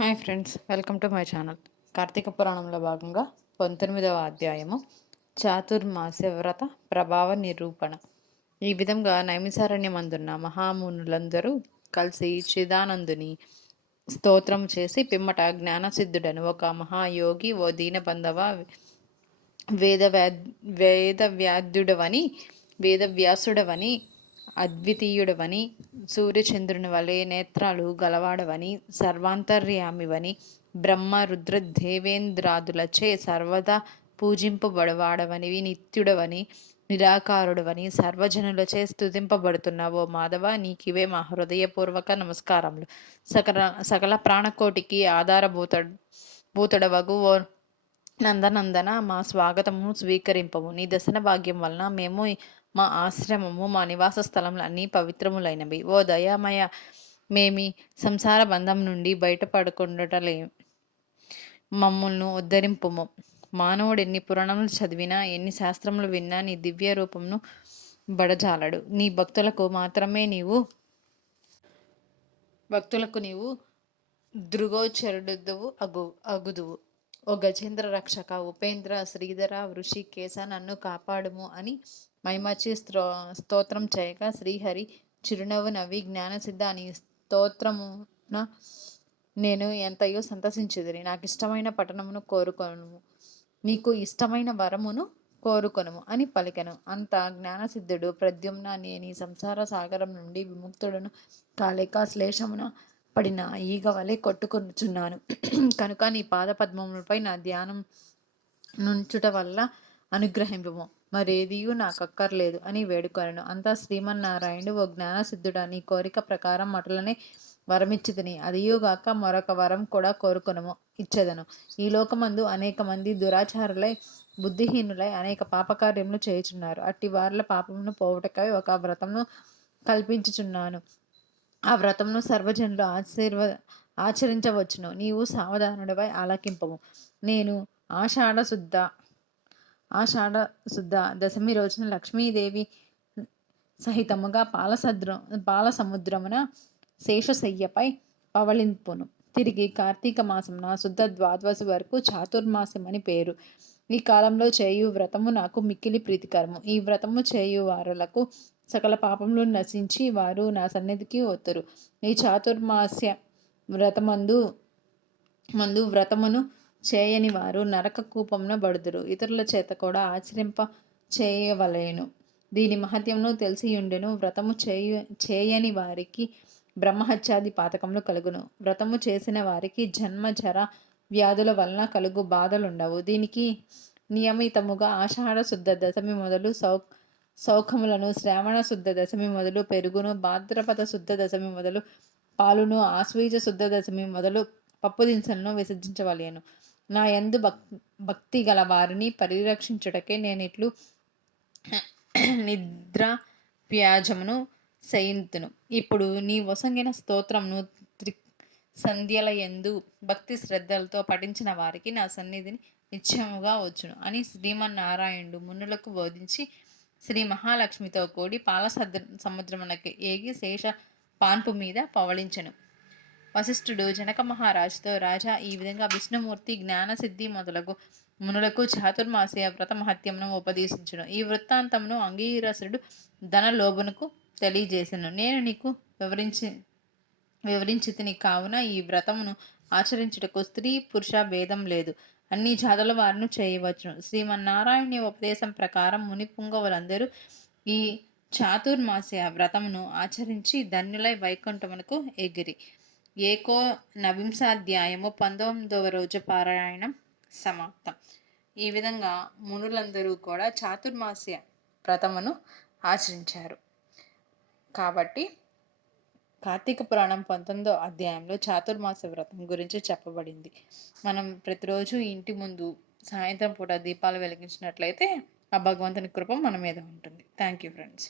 Hi friends, welcome to my channel. Karthika పురాణంలో భాగంగా 19వ అధ్యాయము చాతుర్మాస్య వ్రత ప్రభావ నిరూపణ. ఈ విధంగా నైమిసారణ్యమందున్న మహామునులందరూ కలిసి చిదానందుని స్తోత్రం చేసి పిమ్మట జ్ఞానసిద్ధుడను ఒక మహాయోగి, ఓ దీనబంధవ, వేద వేదవ్యాధుడవని వేదవ్యాసుడవని, అద్వితీయుడవని, సూర్యచంద్రుని వలె నేత్రాలు గలవాడవని, సర్వాంతర్యామివని, బ్రహ్మ రుద్ర దేవేంద్రాదులచే సర్వదా పూజింపబడవాడవనివి, నిత్యుడవని, నిరాకారుడవని, సర్వజనులచే స్తుతింపబడుతున్న ఓ మాధవ, నీకివే మా హృదయపూర్వక నమస్కారములు. సకల సకల ప్రాణకోటికి ఆధారభూతుడవగు ఓ నందనందన, మా స్వాగతము స్వీకరింపము. నీ దర్శన భాగ్యం వలన మేము, మా ఆశ్రమము, మా నివాస స్థలములు అన్నీ పవిత్రములైనవి. ఓ దయామయ, మేమి సంసార బంధం నుండి బయటపడకుండాటలే మమ్ములను ఉద్ధరింపుము. మానవుడు ఎన్ని పురాణములు చదివినా, ఎన్ని శాస్త్రములు విన్నా నీ దివ్య రూపమును బడజాలడు. నీ భక్తులకు నీవు దృగోచరుడువు అగుదువు. ఓ గజేంద్ర రక్షక, ఉపేంద్ర, శ్రీధర, వృషికేశ, నన్ను కాపాడుము అని మైమర్చి స్తోత్రం చేయగా, శ్రీహరి చిరునవ్వు నవ్వి, జ్ఞానసిద్ధ, నీ స్తోత్రమున నేను ఎంతయో సంతసించుదుని. నాకు ఇష్టమైన పట్టణమును కోరుకొనుము, నీకు ఇష్టమైన వరమును కోరుకొనుము అని పలికెను. అంత జ్ఞానసిద్ధుడు ప్రద్యుమ్న, నేను ఈ సంసార సాగరం నుండి విముక్తుడను కాలేక శ్లేషమున పడిన ఈగ వలె కొట్టుకొనుచున్నాను. కనుక నీ పాదపద్మములపై నా ధ్యానం నుంచుట వల్ల అనుగ్రహింపము, మరేదియూ నాకక్కర్లేదు అని వేడుకొనెను. అంతా శ్రీమన్నారాయణుడు, ఓ జ్ఞానసిద్ధుడా, నీ కోరిక ప్రకారం అటులనే వరమిచ్చితిని. అదియుగాక మరొక వరం కూడా కోరుకొనుము, ఇచ్చెదను. ఈ లోకమందు అనేక మంది దురాచారులై, బుద్ధిహీనులై అనేక పాపకార్యములు చేయుచున్నారు. అట్టి వారిల పాపమును పోవుటకై ఒక వ్రతమును కల్పించుచున్నాను. ఆ వ్రతమును సర్వజనులు ఆచరించవచ్చును. నీవు సావధానుడవై ఆలకింపము. నేను ఆషాఢ శుద్ధ దశమి రోజున లక్ష్మీదేవి సహితముగా పాలసముద్రమున శేషశయ్యపై పవళింపును. తిరిగి కార్తీక మాసమున శుద్ధ ద్వాదశి వరకు చాతుర్మాసం అని పేరు. ఈ కాలంలో చేయు వ్రతము నాకు మిక్కిలి ప్రీతికరము. ఈ వ్రతము చేయు వారులకు సకల పాపములు నశించి వారు నా సన్నిధికి వత్తురు. ఈ చాతుర్మాస్య వ్రతమును చేయని వారు నరక కూపమున బడుదురు. ఇతరుల చేత కూడా ఆచరింప చేయవలేను. దీని మహత్యమును తెలిసియుండెను వ్రతము చేయని వారికి బ్రహ్మహత్యాది పాతకములు కలుగును. వ్రతము చేసిన వారికి జన్మ జర వ్యాధుల వలన కలుగు బాధలుండవు. దీనికి నియమితముగా ఆషాఢ శుద్ధ దశమి మొదలు సౌఖములను, శ్రావణ శుద్ధ దశమి మొదలు పెరుగును, భాద్రపద శుద్ధ దశమి మొదలు పాలును, ఆశ్వీజ శుద్ధ దశమి మొదలు పప్పు దినుసులను విసర్జించవలెను. నా యందు భక్తి గల వారిని పరిరక్షించుటకే నేనిట్లు నిద్రాప్యాజమును సయింతును. ఇప్పుడు నీ వసంగిన స్తోత్రమును సంధ్యల యందు భక్తి శ్రద్ధలతో పఠించిన వారికి నా సన్నిధిని నిత్యముగా వచ్చును అని శ్రీమన్నారాయణుడు మునులకు బోధించి, శ్రీ మహాలక్ష్మితో కూడి పాల సముద్రమునకు ఏగి శేష పాన్పు మీద పవళించెను. వశిష్ఠుడు జనక మహారాజుతో, రాజా, ఈ విధంగా విష్ణుమూర్తి జ్ఞానసిద్ధి మొదలగు మునులకు చాతుర్మాస్య వ్రత మహత్యమును ఉపదేశించును. ఈ వృత్తాంతమును అంగీరసుడు ధనలోభునకు తెలియజేసెను. నేను నీకు వివరించితిని కావున ఈ వ్రతమును ఆచరించుటకు స్త్రీ పురుష భేదం లేదు. అన్ని జాతుల వారిని చేయవచ్చును. శ్రీమన్నారాయణుని ఉపదేశం ప్రకారం ముని పుంగవులందరూ ఈ చాతుర్మాస్య వ్రతమును ఆచరించి ధన్యులై వైకుంఠమునకు ఎగిరి. ఏకోనవింశాధ్యాయము 19వ రోజు పారాయణం సమాప్తం. ఈ విధంగా మునులందరూ కూడా చాతుర్మాస్య వ్రతమును ఆచరించారు. కాబట్టి కార్తీక పురాణం 19వ అధ్యాయంలో చాతుర్మాస వ్రతం గురించి చెప్పబడింది. మనం ప్రతిరోజు ఇంటి ముందు సాయంత్రం పూట దీపాలు వెలిగించినట్లయితే ఆ భగవంతుని కృప మన మీద ఉంటుంది. Thank you friends.